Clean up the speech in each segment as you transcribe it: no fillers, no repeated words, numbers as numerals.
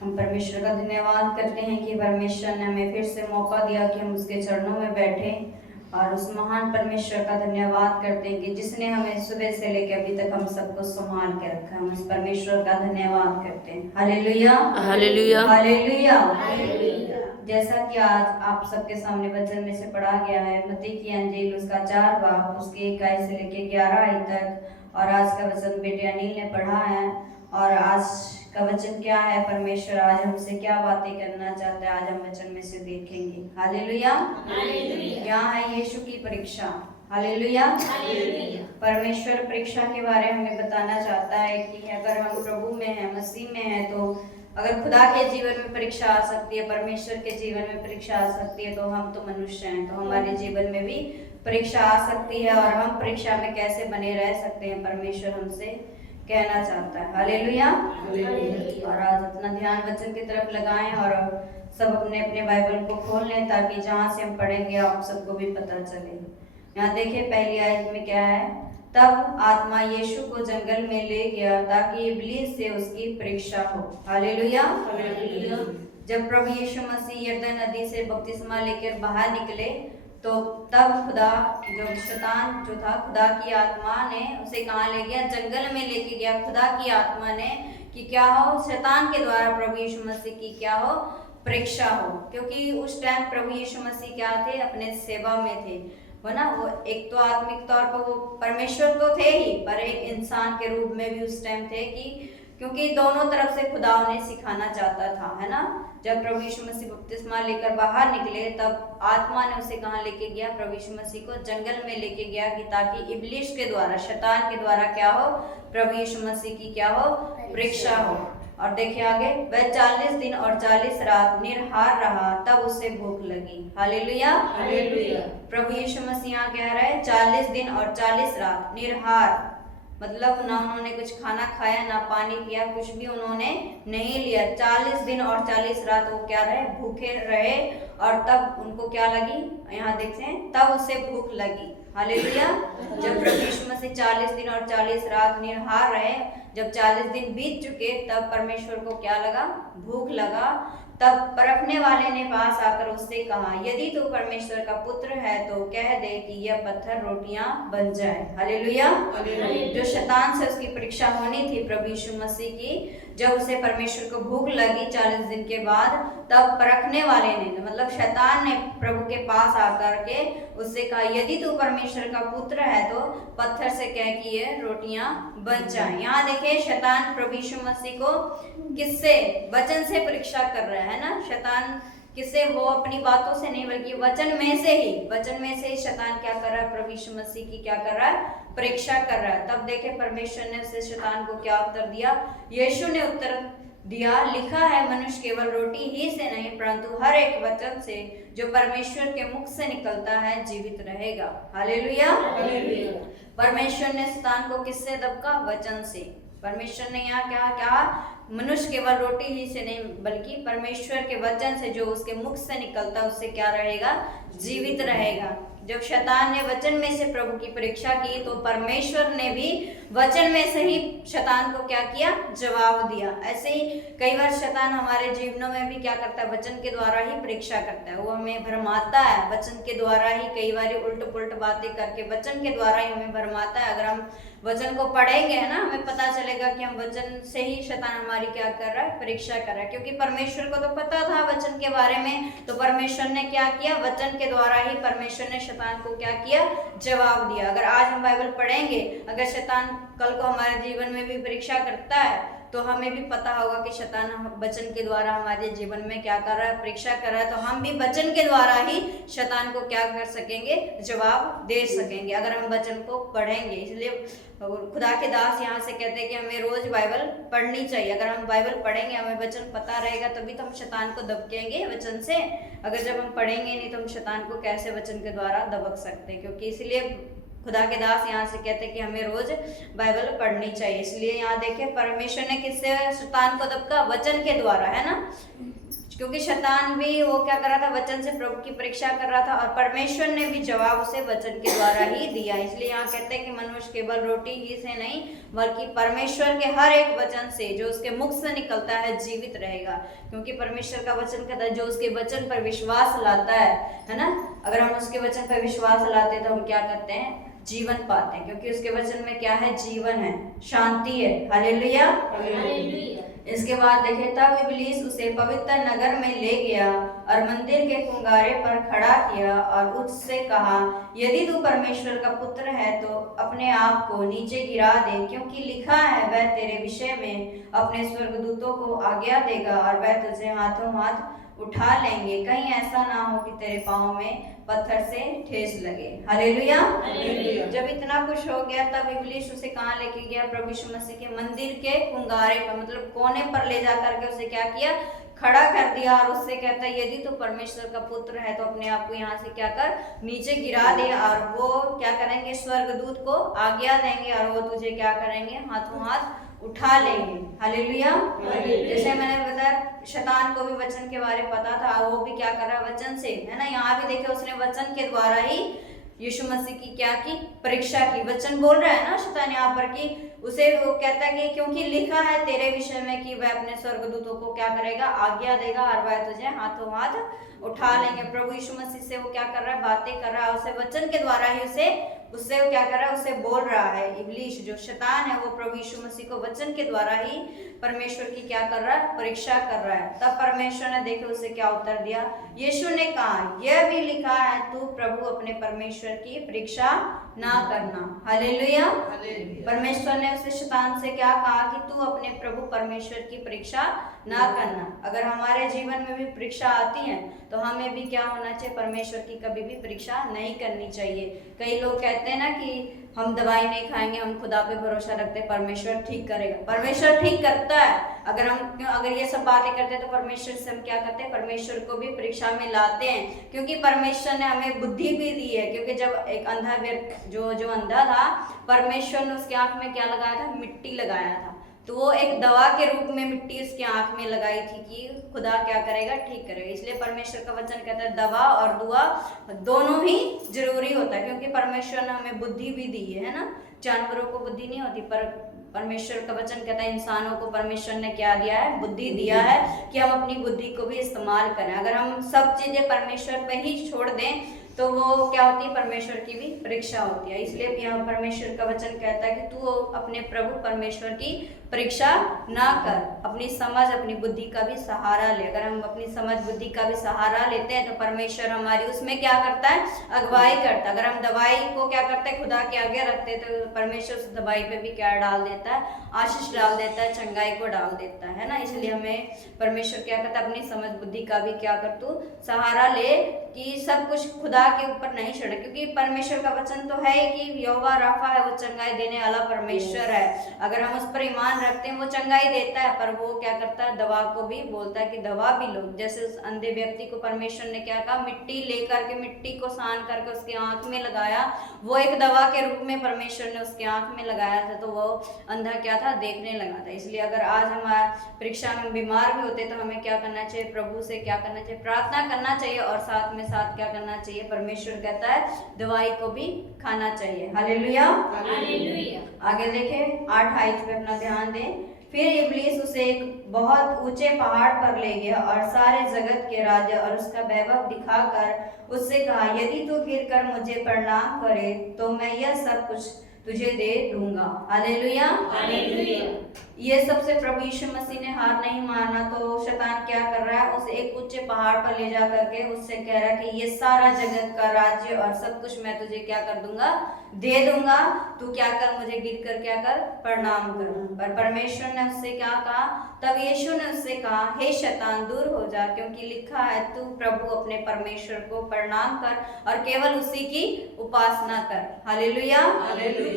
हम परमेश्वर का धन्यवाद करते हैं कि परमेश्वर ने हमें फिर से मौका दिया कि हम उसके चरणों में बैठे, और उस महान परमेश्वर का धन्यवाद करते हैं कि जिसने हमें सुबह से लेकर अभी तक हम सबको संभाल के रखा। हम उस परमेश्वर का धन्यवाद करते हैं। Hallelujah, hallelujah, hallelujah, hallelujah. जैसा कि आज आप सबके सामने वचन में से पढ़ा गया है, मत्ती की अंजील उसका 4 बाब उसके 1 आयत से लेकर 11 आयत तक, और आज का वचन बेटे अनिल ने पढ़ा है। और आज का वचन क्या है, परमेश्वर आज हमसे क्या बातें करना चाहता है, आज हम वचन में से देखेंगे। हालेलुया, क्या है यीशु की परीक्षा। हालेलुया, परमेश्वर परीक्षा के बारे में हमें बताना चाहता है कि अगर हम प्रभु में हैं, मसीह में हैं, तो अगर खुदा के जीवन में परीक्षा आ सकती है, परमेश्वर के जीवन में परीक्षा आ सकती है, तो हम तो मनुष्य हैं, तो हमारे जीवन में भी परीक्षा आ सकती है। और हम परीक्षा में कैसे बने रह सकते हैं, परमेश्वर हमसे कहना चाहता है। हालेलुया। और आज अपना ध्यान वचन की तरफ लगाएं और सब अपने अपने बाइबल को खोल लें, ताकि जहाँ से हम पढ़ेंगे आप सबको भी पता चले। यहाँ देखिए पहली आयत में क्या है, तब आत्मा यीशु को जंगल में ले गया ताकि इब्लीस से उसकी परीक्षा हो। हालेलुया। जब प्रभु यीशु मसीह यरदन नदी से बपतिस्मा लेकर बाहर निकले, तो तब खुदा जो शैतान जो था, खुदा की आत्मा ने उसे कहाँ ले गया, जंगल में लेके गया। खुदा की आत्मा ने कि क्या हो, शैतान के द्वारा प्रभु यीशु मसीह की क्या हो, परीक्षा हो। क्योंकि उस टाइम प्रभु यीशु मसीह क्या थे, अपने सेवा में थे, वो ना, वो एक तो आत्मिक तौर पर वो परमेश्वर तो थे ही, पर एक इंसान के रूप में भी उस टाइम थे, कि क्योंकि दोनों तरफ से खुदा उन्हें सिखाना चाहता था, है ना। जब प्रभु यीशु मसीह बपतिस्मा लेकर बाहर निकले, तब आत्मा ने उसे कहाँ लेके गया, प्रभु यीशु मसीह को जंगल में लेके गया, कि ताकि इब्लीस के द्वारा, शैतान के द्वारा क्या हो, प्रभु यीशु मसीह की क्या हो, परीक्षा हो। और देखिए आगे, वह 40 दिन और 40 रात निराहार रहा, तब उसे भूख लगी। Hallelujah, hallelujah. प्रभु यीशु मसीह यहाँ कह रहे हैं 40 दिन और 40 रात निराहार, मतलब ना उन्होंने कुछ खाना खाया, ना पानी पिया, कुछ भी उन्होंने नहीं लिया। 40 दिन और 40 रात वो क्या रहे, भूखे रहे। और तब उनको क्या लगी, यहाँ देखते हैं, तब उसे भूख लगी। हालेलुया। जब प्रभु यीशु मसीह 40 दिन और 40 रात निराहार रहे, जब 40 दिन बीत चुके, तब परमेश्वर को क्या लगा, भूख लगा। तब परखने वाले ने पास आकर उससे कहा, यदि तू परमेश्वर का पुत्र है तो कह दे कि यह पत्थर रोटियां बन जाए। हालेलुया। जो शैतान से उसकी परीक्षा होनी थी प्रभु यीशु मसीह की, जब उसे परमेश्वर को भूख लगी 40 दिन के बाद, तब परखने वाले ने, मतलब शैतान ने प्रभु के पास आकर के उससे कहा, यदि तू परमेश्वर का पुत्र है तो पत्थर से कह कि ये रोटियां बन जाएं। यहाँ देखिए शैतान प्रभु यीशु मसीह को किससे, वचन से परीक्षा कर रहा है ना। शैतान किससे, वो अपनी बातों से नहीं, बल्कि वचन में से ही शैतान क्या कर रहा है, प्रभु यीशु मसीह की क्या कर रहा है, परीक्षा कर रहा है। तब देखे परमेश्वर ने उसे शैतान को क्या उत्तर दिया, यीशु ने उत्तर दिया, लिखा है मनुष्य केवल रोटी ही से नहीं परंतु हर एक वचन से जो परमेश्वर के मुख से निकलता है जीवित रहेगा। हालेलुया। परमेश्वर ने शैतान को किससे दबका, वचन से। परमेश्वर ने यहाँ क्या कहा, मनुष्य केवल रोटी ही से नहीं बल्कि परमेश्वर के वचन से जो उसके मुख से निकलता उससे क्या रहेगा, जीवित रहेगा। जब शैतान ने वचन में से प्रभु की परीक्षा की, तो परमेश्वर ने भी वचन में से ही शैतान को क्या किया, जवाब दिया। ऐसे ही कई बार शैतान हमारे जीवनों में भी क्या करता है, वचन के द्वारा ही परीक्षा करता है। वो हमें भरमाता है वचन के द्वारा ही, कई बार उल्ट पुल्ट बातें करके वचन के द्वारा ही हमें भरमाता है। अगर हम वचन को पढ़ेंगे, है ना, हमें पता चलेगा कि हम वचन से ही शैतान हमारी क्या कर रहा है, परीक्षा कर रहा है। क्योंकि परमेश्वर को तो पता था वचन के बारे में, तो परमेश्वर ने क्या किया, वचन के द्वारा ही परमेश्वर ने शैतान को क्या किया, जवाब दिया। अगर आज हम बाइबल पढ़ेंगे, अगर शैतान कल को हमारे जीवन में भी परीक्षा करता है, तो हमें भी पता होगा कि शैतान वचन के द्वारा हमारे जीवन में क्या कर रहा है, परीक्षा कर रहा है। तो हम भी वचन के द्वारा ही शैतान को क्या कर सकेंगे, जवाब दे सकेंगे, अगर हम वचन को पढ़ेंगे। इसलिए खुदा के दास यहाँ से कहते हैं कि हमें रोज बाइबल पढ़नी चाहिए। अगर हम बाइबल पढ़ेंगे, हमें वचन पता रहेगा, तभी तो हम शैतान को दबकेंगे वचन से। अगर जब हम पढ़ेंगे नहीं, तो हम शैतान को कैसे वचन के द्वारा दबक सकते हैं। क्योंकि इसलिए खुदा के दास यहाँ से कहते हैं कि हमें रोज बाइबल पढ़नी चाहिए। इसलिए यहाँ देखें परमेश्वर ने किससे शैतान को दबका, वचन के द्वारा, है ना। क्योंकि शैतान भी वो क्या कर रहा था, वचन से प्रभु की परीक्षा कर रहा था, और परमेश्वर ने भी जवाब उसे वचन के द्वारा ही दिया। इसलिए यहाँ कहते हैं कि मनुष्य केवल रोटी ही से नहीं बल्कि परमेश्वर के हर एक वचन से जो उसके मुख से निकलता है जीवित रहेगा। क्योंकि परमेश्वर का वचन कहता है जो उसके वचन पर विश्वास लाता है ना, अगर हम उसके वचन पर विश्वास लाते हैं तो हम क्या करते हैं, जीवन पाते हैं। क्योंकि उसके वचन में क्या है, जीवन है, शांति है। हालेलुया। इसके बाद देखे, तब इब्लीस उसे पवित्र नगर में ले गया और मंदिर के कुंगारे पर खड़ा किया और उससे कहा, यदि तू परमेश्वर का पुत्र है तो अपने आप को नीचे गिरा दे, क्योंकि लिखा है वह तेरे विषय में अपने स्वर्गदूतों को आज्ञा देगा और वह तुझे हाथों हाथ उठा लेंगे, कहीं ऐसा ना हो कि तेरे पाँव में पत्थर से ठेस लगे। हालेलुया। जब इतना कुछ हो गया तब इब्लीस उसे कहाँ लेके गया, प्रभु यीशु मसीह के मंदिर के कुंगारे पर, मतलब कोने पर ले जा करके उसे क्या किया, खड़ा कर दिया और उससे कहता है यदि तू परमेश्वर का पुत्र है तो अपने आप को यहाँ से क्या कर, नीचे गिरा दे, और वो क्या करेंगे, स्वर्गदूत को आज्ञा देंगे और वो तुझे क्या करेंगे, हाथों हाथ उठा लेंगे। हालेलुया। जैसे मैंने बताया शैतान को भी वचन के बारे में पता था, वो भी क्या कर रहा है, वचन से, है ना। यहाँ भी देखे उसने वचन के द्वारा ही यीशु मसीह की क्या की, परीक्षा की। वचन बोल रहा है ना शैतान यहाँ पर कि उसे वो कहता है कि क्योंकि लिखा है तेरे विषय में कि वह अपने स्वर्गदूतों को क्या करेगा, आज्ञा देगा और वह तुझे हाथों हाथ उठा लेंगे। प्रभु यीशु मसीह से वो क्या कर रहा है, बातें कर रहा है, उसे वचन के द्वारा ही उससे वो क्या कर रहा है, उसे बोल रहा है। इब्लीस जो शैतान है वो प्रभु यीशु मसीह को वचन के द्वारा ही परमेश्वर की क्या कर रहा है, परीक्षा कर रहा है। तब परमेश्वर ने देखे उसे क्या उत्तर दिया, यीशु ने कहा, यह भी लिखा है तू प्रभु अपने परमेश्वर की परीक्षा ना करना। हालेलुया। परमेश्वर ने उसे शैतान से क्या कहा कि तू अपने प्रभु परमेश्वर की परीक्षा ना करना। अगर हमारे जीवन में भी परीक्षा आती है तो हमें भी क्या होना चाहिए, परमेश्वर की कभी भी परीक्षा नहीं करनी चाहिए। कई लोग कहते हैं ना कि हम दवाई नहीं खाएंगे, हम खुदा पे भरोसा रखते हैं, परमेश्वर ठीक करेगा। परमेश्वर ठीक करता है। अगर ये सब बातें करते हैं तो परमेश्वर से हम क्या करते हैं, परमेश्वर को भी परीक्षा में लाते हैं, क्योंकि परमेश्वर ने हमें बुद्धि भी दी है। क्योंकि जब एक अंधा व्यक्ति जो अंधा था, परमेश्वर ने उसके आंख में क्या लगाया था, मिट्टी लगाया था। तो वो एक दवा के रूप में मिट्टी उसकी आंख में लगाई थी कि खुदा क्या करेगा, ठीक करेगा। इसलिए परमेश्वर का वचन कहता है दवा और दुआ दोनों ही जरूरी होता है, क्योंकि परमेश्वर ने हमें बुद्धि भी दी है ना। जानवरों को बुद्धि नहीं होती, पर परमेश्वर का वचन कहता है इंसानों को परमेश्वर ने क्या दिया है, बुद्धि दिया है कि हम अपनी बुद्धि को भी इस्तेमाल करें। अगर हम सब चीजें परमेश्वर पे ही छोड़ दें तो वो क्या होती है, परमेश्वर की भी परीक्षा होती है। इसलिए यहाँ परमेश्वर का वचन कहता है कि तू अपने प्रभु परमेश्वर की परीक्षा ना कर, अपनी समझ अपनी बुद्धि का भी सहारा ले। अगर हम अपनी समझ बुद्धि का भी सहारा लेते हैं तो परमेश्वर हमारी उसमें क्या करता है, अगुवाई करता है। अगर हम दवाई को क्या करते हैं, खुदा के आगे रखते हैं तो परमेश्वर उस दवाई पे भी क्या डाल देता है, आशीष डाल देता है, चंगाई को डाल देता है ना। इसलिए हमें परमेश्वर क्या करता है, अपनी समझ बुद्धि का भी क्या कर तू सहारा ले कि सब कुछ खुदा के ऊपर नहीं छोड़े। क्योंकि परमेश्वर का वचन तो है कि यहोवा राफा है, वो चंगाई देने वाला परमेश्वर है। अगर हम उस पर ईमान रखते हैं वो चंगाई देता है, पर वो क्या करता है, दवा को भी बोलता है कि दवा भी लो। जैसे उस अंधे व्यक्ति को परमेश्वर ने क्या कहा, मिट्टी लेकर के मिट्टी को सान करके उसकी आंख में लगाया, वो एक दवा के रूप में परमेश्वर ने उसके आंख में लगाया था, तो वो अंधा क्या था, देखने लगा था। इसलिए अगर आज हमारा परीक्षा में बीमार भी होते तो हमें क्या करना चाहिए, प्रभु से क्या करना चाहिए, प्रार्थना करना चाहिए, और साथ में साथ क्या करना चाहिए, परमेश्वर कहता है दवाई को भी खाना चाहिए। हालेलुया। आगे देखें 8:28 पे अपना ध्यान दें। फिर इब्लीस उसे एक बहुत ऊंचे पहाड़ पर ले गया और सारे जगत के राज्य और उसका वैभव दिखाकर उससे कहा, यदि तू गिरकर मुझे प्रणाम करे तो मैं यह सब कुछ तुझे दे दूंगा। हालेलुया। ये सबसे प्रभु यीशु मसीह ने हार नहीं माना, तो शैतान क्या कर रहा है, उसे एक ऊंचे पहाड़ पर ले जा करके उससे कह रहा है कि ये सारा जगत का राज्य और सब कुछ मैं तुझे क्या कर दूंगा, दे दूंगा, तू क्या कर, मुझे गिर कर क्या कर, प्रणाम कर। पर परमेश्वर ने उससे क्या कहा, तब यीशु ने उससे कहा, हे शैतान दूर हो जा, क्योंकि लिखा है तू प्रभु अपने परमेश्वर को प्रणाम कर और केवल उसी की उपासना कर। हालेलुया।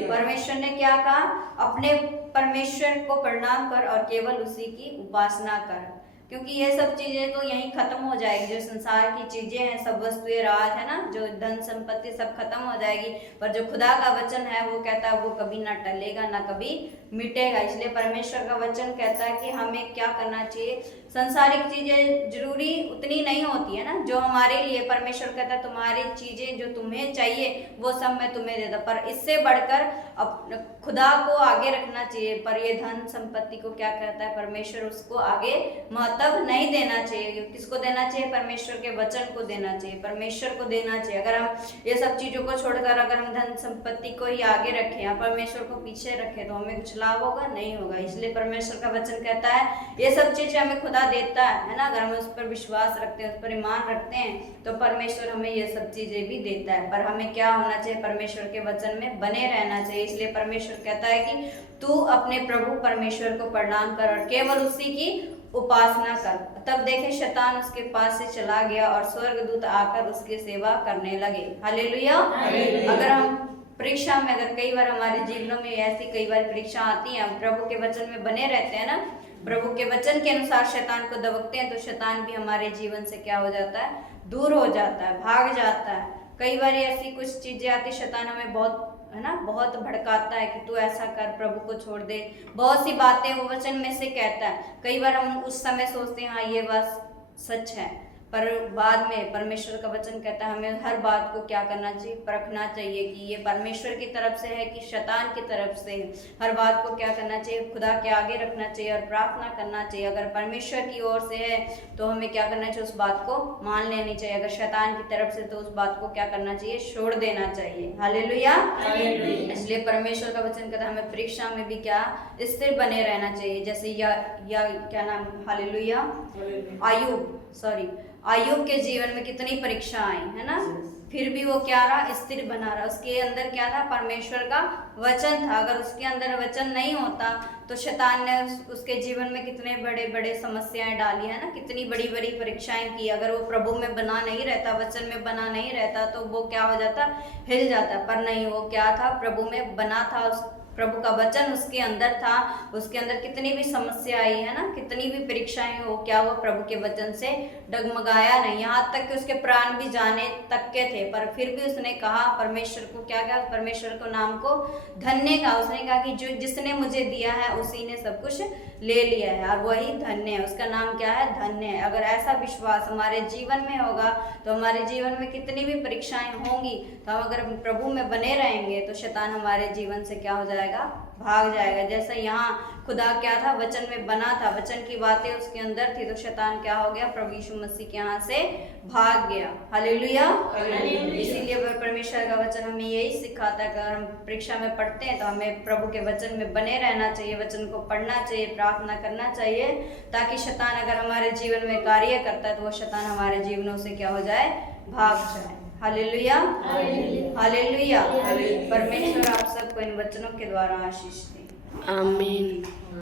परमेश्वर ने क्या कहा, अपने परमेश्वर को प्रणाम कर और केवल उसी की उपासना कर। क्योंकि ये सब चीजें तो यहीं खत्म हो जाएगी, जो संसार की चीजें हैं, सब वस्तुएं राज है ना, जो धन संपत्ति सब खत्म हो जाएगी, पर जो खुदा का वचन है वो कहता है वो कभी ना टलेगा ना कभी मिटेगा। इसलिए परमेश्वर का वचन कहता है कि हमें क्या करना चाहिए। संसारिक चीजें जरूरी उतनी नहीं होती है ना, जो हमारे लिए परमेश्वर कहता है तुम्हारी चीजें जो तुम्हें चाहिए वो सब मैं तुम्हें देता, पर इससे बढ़कर खुदा को आगे रखना चाहिए। पर ये धन संपत्ति को क्या कहता है परमेश्वर, उसको आगे महत्व नहीं देना चाहिए। किसको देना चाहिए? परमेश्वर के वचन को देना चाहिए, परमेश्वर को देना चाहिए। अगर हम ये सब चीजों को छोड़कर अगर हम धन संपत्ति को ही आगे रखें या परमेश्वर को पीछे रखें तो हमें कुछ लाभ होगा? नहीं होगा। इसलिए परमेश्वर का वचन कहता है ये सब चीजें हमें खुदा देता है ना। अगर हम उस पर विश्वास रखते हैं, उस पर ईमान रखते हैं तो परमेश्वर हमें ये सब चीजें भी देता है। पर हमें क्या होना चाहिए? परमेश्वर के वचन में बने रहना चाहिए। इसलिए परमेश्वर कहता है कि तू अपने प्रभु परमेश्वर को प्रणाम कर और केवल उसी की उपासना कर। तब देखे शैतान उसके पास से चला गया और स्वर्गदूत आकर उसकी सेवा करने लगे। हालेलुया। अगर हम परीक्षा में, अगर कई बार हमारे जीवनों में ऐसी कई बार परीक्षा आती है, हम प्रभु के वचन में बने रहते हैं ना, प्रभु के वचन के अनुसार शैतान को दबकते हैं तो शैतान भी हमारे जीवन से क्या हो जाता है? दूर हो जाता है, भाग जाता है। कई बार ऐसी कुछ चीजें आती, शैतान हमें बहुत है ना बहुत भड़काता है कि तू ऐसा कर, प्रभु को छोड़ दे, बहुत सी बातें वो वचन में से कहता है। कई बार हम उस समय सोचते हैं हाँ ये बात सच है, पर बाद में परमेश्वर का वचन कहता है हमें हर बात को क्या करना चाहिए? परखना चाहिए कि ये परमेश्वर की तरफ से है कि शैतान की तरफ से है। हर बात को क्या करना चाहिए? खुदा के आगे रखना चाहिए और प्रार्थना करना चाहिए। अगर परमेश्वर की ओर से है तो हमें क्या करना चाहिए? उस बात को मान लेनी चाहिए। अगर शैतान की तरफ से तो उस बात को क्या करना चाहिए? छोड़ देना चाहिए। हालेलुया। इसलिए परमेश्वर का वचन कहता है हमें परीक्षा में भी क्या स्थिर बने रहना चाहिए। जैसे या क्या नाम, हालेलुया, आयुब के जीवन में कितनी परीक्षा आई है ना, फिर भी वो क्या रहा? स्थिर बना रहा। उसके अंदर क्या था? परमेश्वर का वचन था। अगर उसके अंदर वचन नहीं होता तो शैतान ने उसके जीवन में कितने बड़े बड़े समस्याएं डाली है ना, कितनी बड़ी बड़ी परीक्षाएं की। अगर वो प्रभु में बना नहीं रहता, वचन में बना नहीं रहता तो वो क्या हो जाता? हिल जाता। पर नहीं, वो क्या था? प्रभु में बना था, प्रभु का वचन उसके अंदर था। उसके अंदर कितनी भी समस्या आई है ना, कितनी भी परीक्षाएं हो, क्या वो प्रभु के वचन से डगमगाया नहीं। यहाँ तक कि उसके प्राण भी जाने तक के थे, पर फिर भी उसने कहा परमेश्वर को, क्या कहा? परमेश्वर को नाम को धन्य कहा। उसने कहा कि जो जिसने मुझे दिया है उसी ने सब कुछ ले लिया है और वही धन्य है। उसका नाम क्या है? धन्य है। अगर ऐसा विश्वास हमारे जीवन में होगा तो हमारे जीवन में कितनी भी परीक्षाएं होंगी तो हम अगर प्रभु में बने रहेंगे तो शैतान हमारे जीवन से क्या हो जाएगा? भाग जाएगा। जैसे यहाँ खुदा क्या था? वचन में बना था, वचन की बातें उसके अंदर थी, तो शैतान क्या हो गया? प्रभु यीशु मसीह के यहाँ से भाग गया। हालेलुया। इसीलिए परमेश्वर का वचन हमें यही सिखाता है कि अगर हम परीक्षा में पढ़ते हैं तो हमें प्रभु के वचन में बने रहना चाहिए, वचन को पढ़ना चाहिए, प्रार्थना करना चाहिए, ताकि शैतान अगर हमारे जीवन में कार्य करता है तो वो शैतान हमारे जीवनों से क्या हो जाए? भाग जाए। हालेलुया। हालेलुया। परमेश्वर आप सबको इन वचनों के द्वारा आशीष दे। आमीन।